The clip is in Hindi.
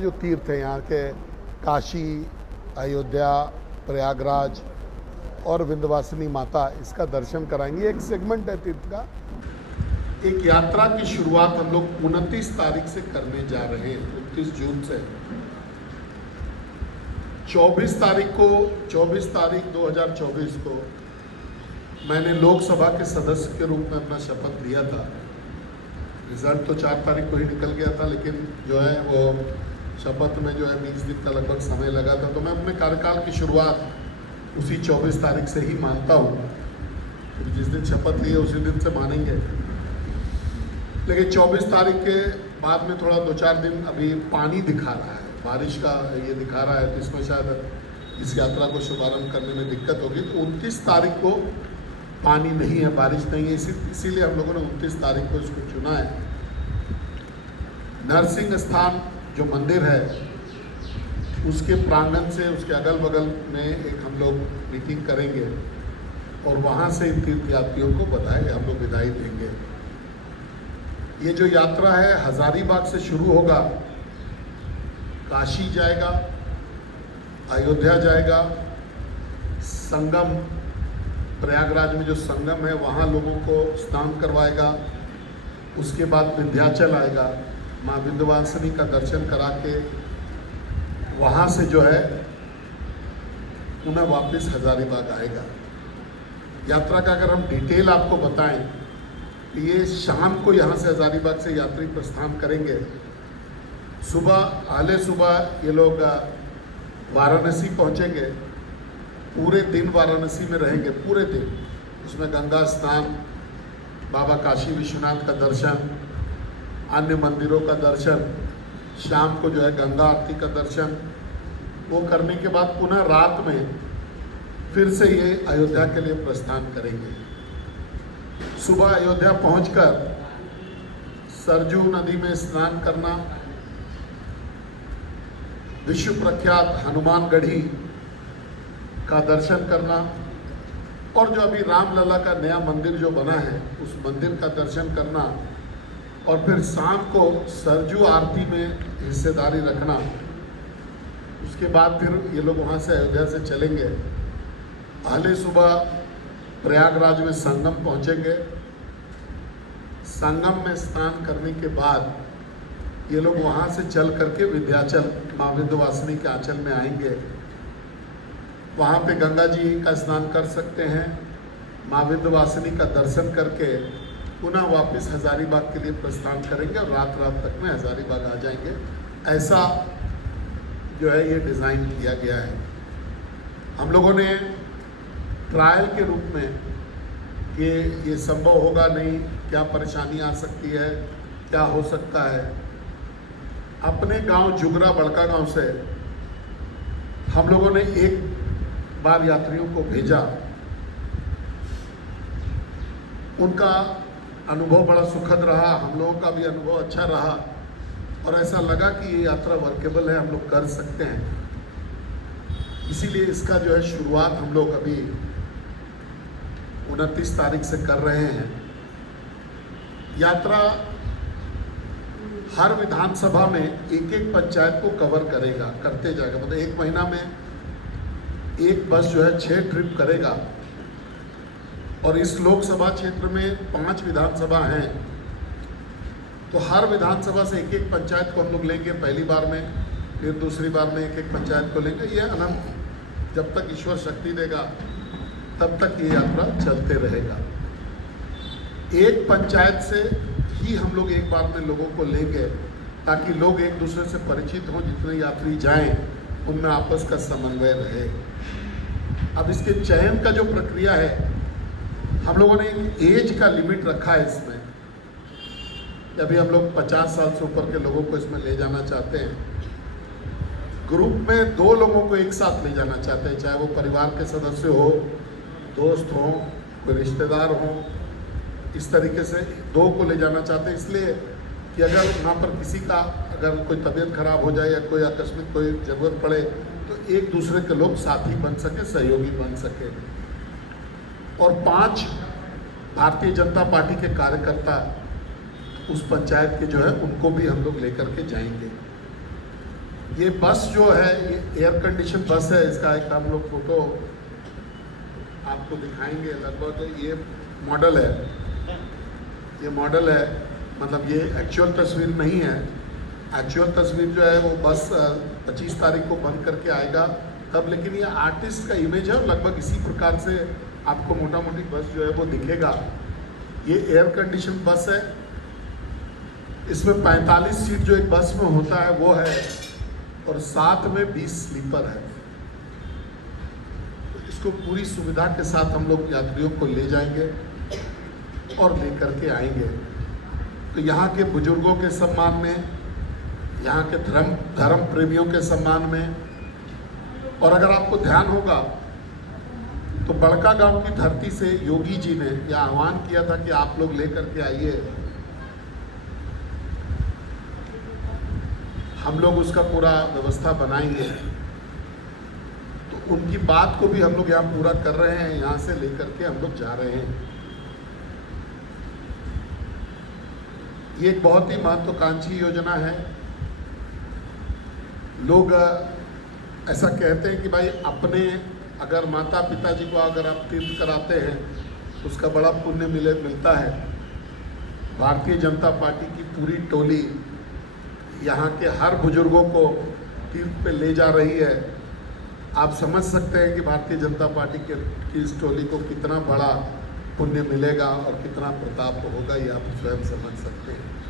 जो तीर्थ हैं यहाँ के, काशी, अयोध्या, प्रयागराज और विंध्यवासिनी माता, इसका दर्शन कराएंगे। एक सेगमेंट है तीर्थ का। एक यात्रा की शुरुआत हम लोग 29 तारीख से करने जा रहे हैं, 29 जून से। 24 तारीख 2024 को मैंने लोकसभा के सदस्य के रूप में अपना शपथ लिया था। रिजल्ट तो 4 तारीख को ही निकल गया था, लेकिन जो है वो शपथ में जो है 20 दिन का लगभग समय लगा था। तो मैं अपने कार्यकाल की शुरुआत उसी 24 तारीख से ही मानता हूँ। तो जिस दिन शपथ लिए उसी दिन से मानेंगे। लेकिन 24 तारीख के बाद में थोड़ा 2-4 दिन अभी पानी दिखा रहा है, बारिश का ये दिखा रहा है, तो इसमें शायद इस यात्रा को शुभारंभ करने में दिक्कत होगी। तो 29 तारीख को पानी नहीं है, बारिश नहीं है, इसीलिए हम लोगों ने 29 तारीख को इसको चुना है। नरसिंह स्थान जो मंदिर है उसके प्रांगण से, उसके अगल बगल में एक हम लोग मीटिंग करेंगे और वहाँ से इन तीर्थयात्रियों को बधाई हम लोग विदाई देंगे। ये जो यात्रा है हजारीबाग से शुरू होगा, काशी जाएगा, अयोध्या जाएगा, संगम, प्रयागराज में जो संगम है वहाँ लोगों को स्नान करवाएगा। उसके बाद विंध्याचल आएगा, माँ विंध्यवासिनी का दर्शन करा के वहाँ से जो है पुनः वापस हजारीबाग आएगा। यात्रा का अगर हम डिटेल आपको बताएं तो ये शाम को यहाँ से हजारीबाग से यात्री प्रस्थान करेंगे। सुबह ये लोग वाराणसी पहुँचेंगे, पूरे दिन वाराणसी में रहेंगे, पूरे दिन। उसमें गंगा स्नान, बाबा काशी विश्वनाथ का दर्शन, अन्य मंदिरों का दर्शन, शाम को जो है गंगा आरती का दर्शन, वो करने के बाद पुनः रात में फिर से ये अयोध्या के लिए प्रस्थान करेंगे। सुबह अयोध्या पहुंचकर सरजू नदी में स्नान करना, विश्व प्रख्यात हनुमानगढ़ी का दर्शन करना और जो अभी रामलला का नया मंदिर जो बना है उस मंदिर का दर्शन करना और फिर शाम को सरजू आरती में हिस्सेदारी रखना। उसके बाद फिर ये लोग वहाँ से अयोध्या से चलेंगे। पहले सुबह प्रयागराज में संगम पहुँचेंगे। संगम में स्नान करने के बाद ये लोग वहाँ से चल करके विंध्याचल, माँ विंध्यवासिनी के आंचल में आएंगे। वहाँ पे गंगा जी का स्नान कर सकते हैं, माँ विंध्यवासिनी का दर्शन करके पुनः वापस हजारीबाग के लिए प्रस्थान करेंगे और रात तक में हजारीबाग आ जाएंगे। ऐसा जो है ये डिज़ाइन किया गया है। हम लोगों ने ट्रायल के रूप में कि ये संभव होगा नहीं, क्या परेशानी आ सकती है, क्या हो सकता है, अपने गांव जुगरा बड़का गांव से हम लोगों ने एक बार यात्रियों को भेजा। उनका अनुभव बड़ा सुखद रहा, हम लोगों का भी अनुभव अच्छा रहा और ऐसा लगा कि ये यात्रा वर्केबल है, हम लोग कर सकते हैं। इसीलिए इसका जो है शुरुआत हम लोग अभी 29 तारीख से कर रहे हैं। यात्रा हर विधानसभा में एक पंचायत को कवर करते जाएगा। मतलब 1 महीना में एक बस जो है 6 ट्रिप करेगा और इस लोकसभा क्षेत्र में 5 विधानसभा हैं, तो हर विधानसभा से एक पंचायत को हम लोग लेंगे पहली बार में, फिर दूसरी बार में एक पंचायत को लेंगे। ये अनंत, जब तक ईश्वर शक्ति देगा तब तक ये यात्रा चलते रहेगा। एक पंचायत से ही हम लोग एक बार में लोगों को लेंगे ताकि लोग एक दूसरे से परिचित हों। जितने यात्री जाएं उनमें आपस का समन्वय रहे। अब इसके चयन का जो प्रक्रिया है, हम लोगों ने एक एज का लिमिट रखा है इसमें। अभी हम लोग 50 साल से ऊपर के लोगों को इसमें ले जाना चाहते हैं। ग्रुप में 2 लोगों को एक साथ ले जाना चाहते हैं, चाहे वो परिवार के सदस्य हो, दोस्त हो, कोई रिश्तेदार हो। इस तरीके से 2 को ले जाना चाहते हैं, इसलिए कि अगर वहाँ पर किसी का अगर कोई तबीयत खराब हो जाए या कोई आकस्मिक कोई ज़रूरत पड़े तो एक दूसरे के लोग साथी बन सके, सहयोगी बन सके। और 5 भारतीय जनता पार्टी के कार्यकर्ता उस पंचायत के जो है उनको भी हम लोग लेकर के जाएंगे। ये बस जो है ये एयर कंडीशन बस है, इसका एक हम लोग फोटो आपको दिखाएंगे। लगभग ये मॉडल है, ये मॉडल है, मतलब ये एक्चुअल तस्वीर नहीं है। एक्चुअल तस्वीर जो है वो बस 25 तारीख को बंद करके आएगा तब, लेकिन ये आर्टिस्ट का इमेज है और लगभग इसी प्रकार से आपको मोटा मोटी बस जो है वो दिखेगा। ये एयर कंडीशन बस है, इसमें 45 सीट जो एक बस में होता है वो है और साथ में 20 स्लीपर है। तो इसको पूरी सुविधा के साथ हम लोग यात्रियों को ले जाएंगे और लेकर के आएंगे। तो यहाँ के बुजुर्गों के सम्मान में, यहाँ के धर्म प्रेमियों के सम्मान में, और अगर आपको ध्यान होगा तो बड़का गांव की धरती से योगी जी ने यह आह्वान किया था कि आप लोग लेकर के आइए, हम लोग उसका पूरा व्यवस्था बनाएंगे। तो उनकी बात को भी हम लोग यहाँ पूरा कर रहे हैं, यहाँ से लेकर के हम लोग जा रहे हैं। ये एक बहुत ही महत्वाकांक्षी योजना है। लोग ऐसा कहते हैं कि भाई अपने अगर माता पिता जी को अगर आप तीर्थ कराते हैं तो उसका बड़ा पुण्य मिलता है। भारतीय जनता पार्टी की पूरी टोली यहाँ के हर बुजुर्गों को तीर्थ पे ले जा रही है। आप समझ सकते हैं कि भारतीय जनता पार्टी की इस टोली को कितना बड़ा पुण्य मिलेगा और कितना प्रताप होगा, ये आप स्वयं समझ सकते हैं।